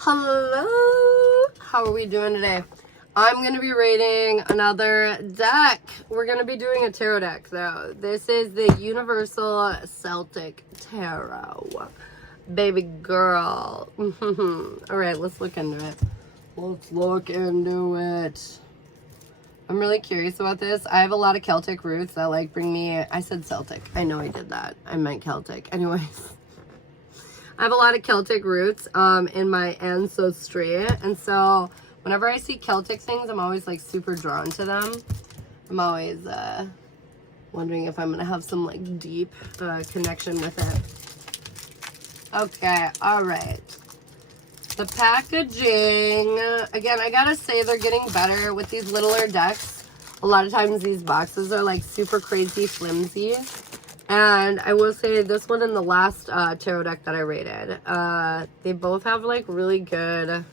Hello, how are we doing today? I'm going to be rating another deck. We're going to be doing a tarot deck though. This is the Universal Celtic Tarot. Baby girl. Alright, let's look into it. Let's look into it. I'm really curious about this. I have a lot of Celtic roots that like bring me... I said Celtic. I know I did that. I meant Celtic. Anyways. I have a lot of Celtic roots in my ancestry, and so whenever I see Celtic things, I'm always like super drawn to them. I'm always wondering if I'm gonna have some like deep connection with it. Okay, all right. The packaging, again, I gotta say they're getting better with these littler decks. A lot of times these boxes are like super crazy flimsy. And I will say this one and the last tarot deck that I rated, they both have like really good,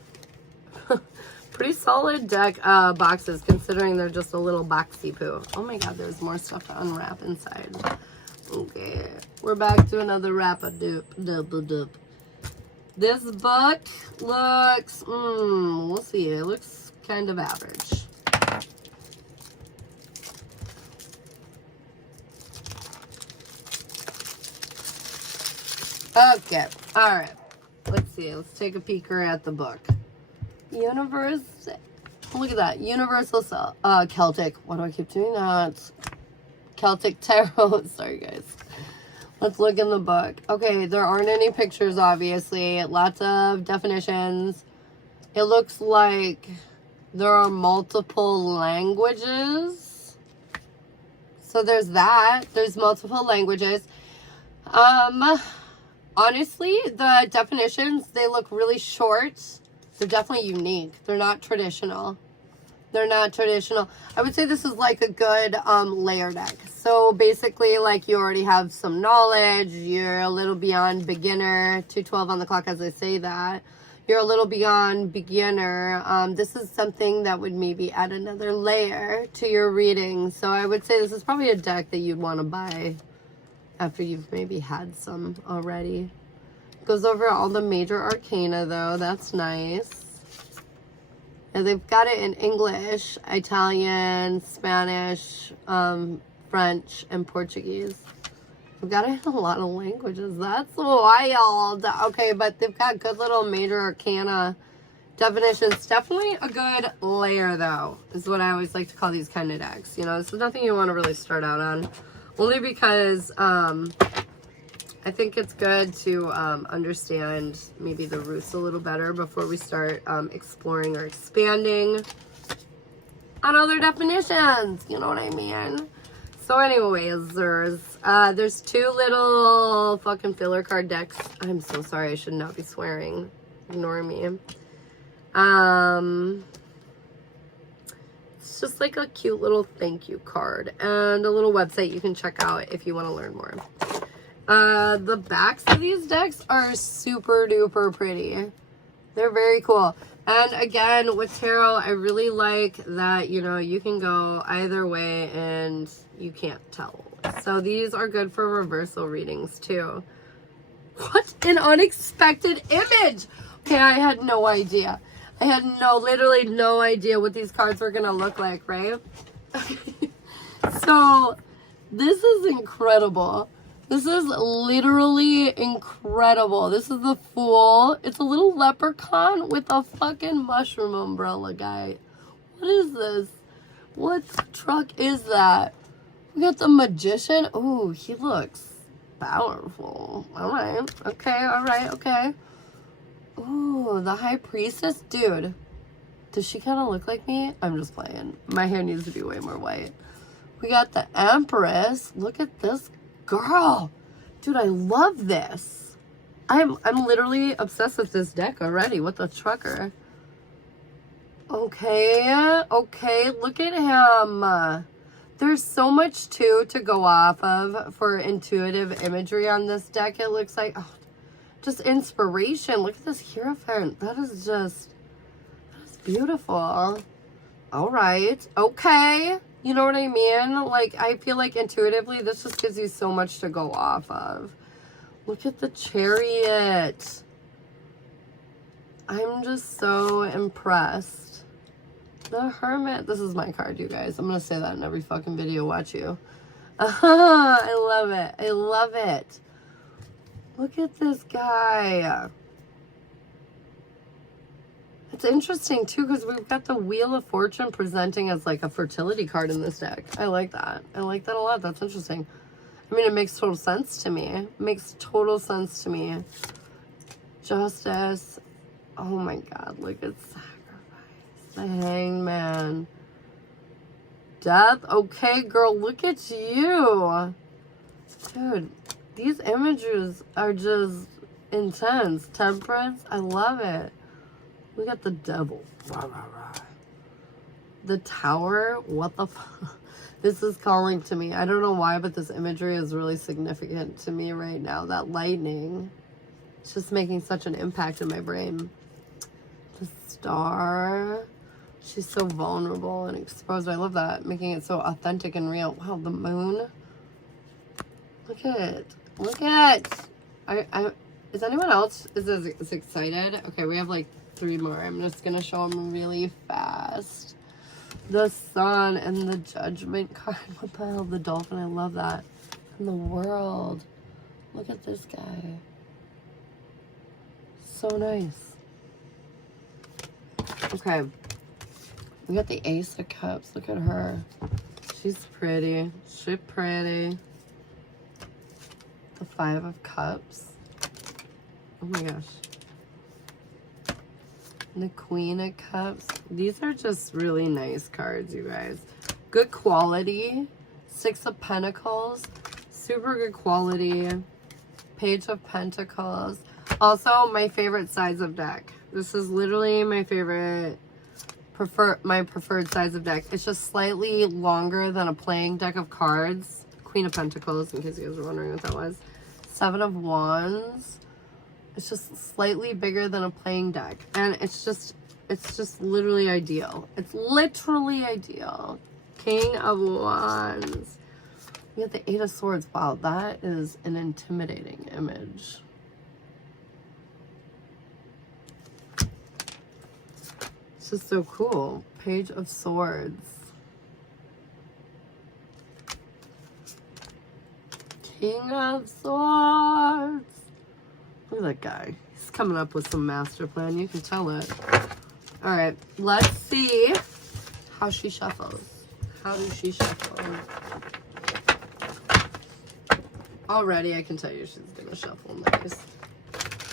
pretty solid deck boxes considering they're just a little boxy poo. Oh my god, there's more stuff to unwrap inside. Okay, we're back to another wrap-a-doop. This book looks, we'll see, it looks kind of average. Okay, all right. Let's see. Let's take a peeker at the book. Look at that. Universal Celtic. Why do I keep doing that? Celtic Tarot. Sorry, guys. Let's look in the book. Okay, there aren't any pictures, obviously. Lots of definitions. It looks like there are multiple languages. So there's that. There's multiple languages. Honestly, the definitions, they look really short. They're definitely unique. They're not traditional. They're not traditional. I would say this is like a good layer deck. So basically, like you already have some knowledge. You're a little beyond beginner. 212 on the clock as I say that. You're a little beyond beginner. This is something that would maybe add another layer to your reading. So I would say this is probably a deck that you'd want to buy after you've maybe had some already. Goes over all the major arcana though. That's nice. And they've got it in English, Italian, Spanish, French, and Portuguese. They've got it in a lot of languages. That's wild. Okay, but they've got good little major arcana definitions. Definitely a good layer though, is what I always like to call these kind of decks. You know, this is nothing you want to really start out on. Only because I think it's good to understand maybe the roots a little better before we start exploring or expanding on other definitions. You know what I mean? So anyways, there's two little fucking filler card decks. I'm so sorry. I should not be swearing. Ignore me. It's just like a cute little thank you card and a little website you can check out if you want to learn more. The backs of these decks are super duper pretty. They're very cool. And again, with tarot, I really like that, you know, you can go either way and you can't tell. So these are good for reversal readings too. What an unexpected image! Okay, I had no idea. I had literally no idea what these cards were going to look like, right? So, this is incredible. This is literally incredible. This is the Fool. It's a little leprechaun with a fucking mushroom umbrella guy. What is this? What truck is that? We got the Magician. Oh, he looks powerful. All right. Okay, all right, okay. Ooh, the High Priestess. Dude, does she kind of look like me? I'm just playing. My hair needs to be way more white. We got the Empress. Look at this girl. Dude, I love this. I'm literally obsessed with this deck already. What the trucker? Okay, okay, look at him. There's so much, too, to go off of for intuitive imagery on this deck. It looks like... Oh, just inspiration. Look at this Hierophant. That is beautiful. All right. Okay. You know what I mean? Like, I feel like intuitively, this just gives you so much to go off of. Look at the Chariot. I'm just so impressed. The Hermit. This is my card, you guys. I'm going to say that in every fucking video. Watch you. I love it. I love it. Look at this guy. It's interesting, too, because we've got the Wheel of Fortune presenting as, like, a fertility card in this deck. I like that. I like that a lot. That's interesting. I mean, it makes total sense to me. It makes total sense to me. Justice. Oh, my God. Look at Sacrifice. The Hangman. Death. Okay, girl, look at you. Dude, these images are just intense. Temperance. I love it. We got the Devil. Rah, rah, rah. The Tower. What the fuck? This is calling to me. I don't know why, but this imagery is really significant to me right now. That lightning. It's just making such an impact in my brain. The Star. She's so vulnerable and exposed. I love that. Making it so authentic and real. Wow, the Moon. Look at it. Look at it. Is anyone else is excited? Okay, we have like 3 more. I'm just going to show them really fast. The Sun and the Judgment card. What the hell? The Dolphin. I love that. And the World. Look at this guy. So nice. Okay. We got the Ace of Cups. Look at her. She's pretty. She's pretty. The 5 of Cups. Oh my gosh. The Queen of Cups. These are just really nice cards, you guys. Good quality. 6 of Pentacles. Super good quality. Page of Pentacles. Also, my favorite size of deck. This is literally my favorite, my preferred size of deck. It's just slightly longer than a playing deck of cards. Queen of Pentacles, in case you guys were wondering what that was. 7 of Wands. It's just slightly bigger than a playing deck. And it's just literally ideal. It's literally ideal. King of Wands. We got the 8 of Swords. Wow, that is an intimidating image. It's just so cool. Page of Swords. King of Swords. Look at that guy. He's coming up with some master plan. You can tell it. All right. Let's see how she shuffles. How does she shuffle? Already, I can tell you she's going to shuffle nice.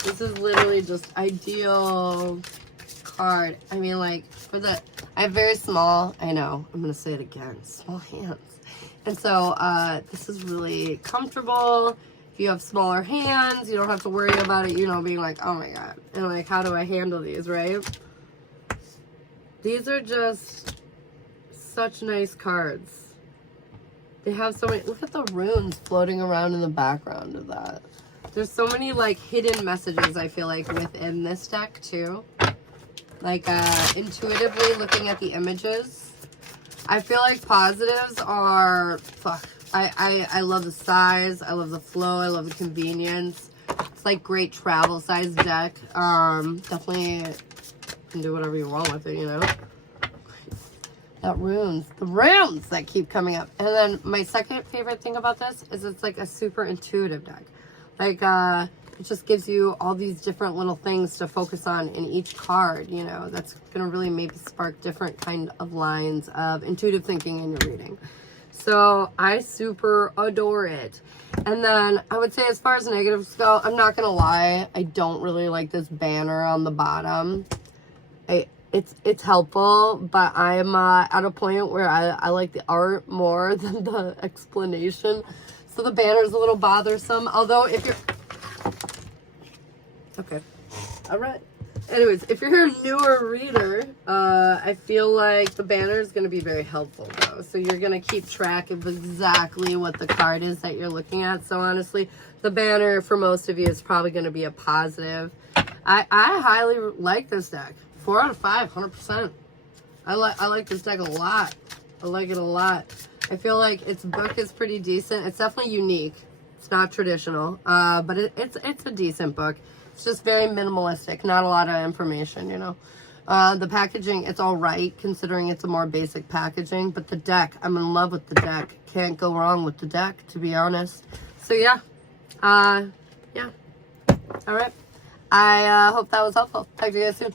This is literally just ideal card. I mean, like, for the... I have very small... I know. I'm going to say it again. Small hands. And so, this is really comfortable. If you have smaller hands, you don't have to worry about it, you know, being like, oh my God. And like, how do I handle these, right? These are just such nice cards. They have so many, look at the runes floating around in the background of that. There's so many like hidden messages, I feel like, within this deck too. Like intuitively looking at the images. I feel like positives are, fuck. I love the size, I love the flow, I love the convenience. It's like great travel size deck. Definitely can do whatever you want with it, you know. That runes, the runes that keep coming up. And then my second favorite thing about this is it's like a super intuitive deck. Like it just gives you all these different little things to focus on in each card, you know. That's gonna really maybe spark different kind of lines of intuitive thinking in your reading. So I super adore it. And then I would say as far as negatives go, I'm not going to lie. I don't really like this banner on the bottom. It's helpful, but I'm at a point where I like the art more than the explanation. So the banner is a little bothersome. Although if you're... Okay. All right. Anyways, if you're a newer reader, I feel like the banner is going to be very helpful, though. So you're going to keep track of exactly what the card is that you're looking at. So honestly, the banner for most of you is probably going to be a positive. I highly like this deck. 4 out of 5, 100%. I like this deck a lot. I like it a lot. I feel like its book is pretty decent. It's definitely unique. It's not traditional, but it's a decent book. It's just very minimalistic, not a lot of information, you know. The packaging, it's all right, considering it's a more basic packaging. But the deck, I'm in love with the deck. Can't go wrong with the deck, to be honest. So, yeah. Yeah. All right. I hope that was helpful. Talk to you guys soon.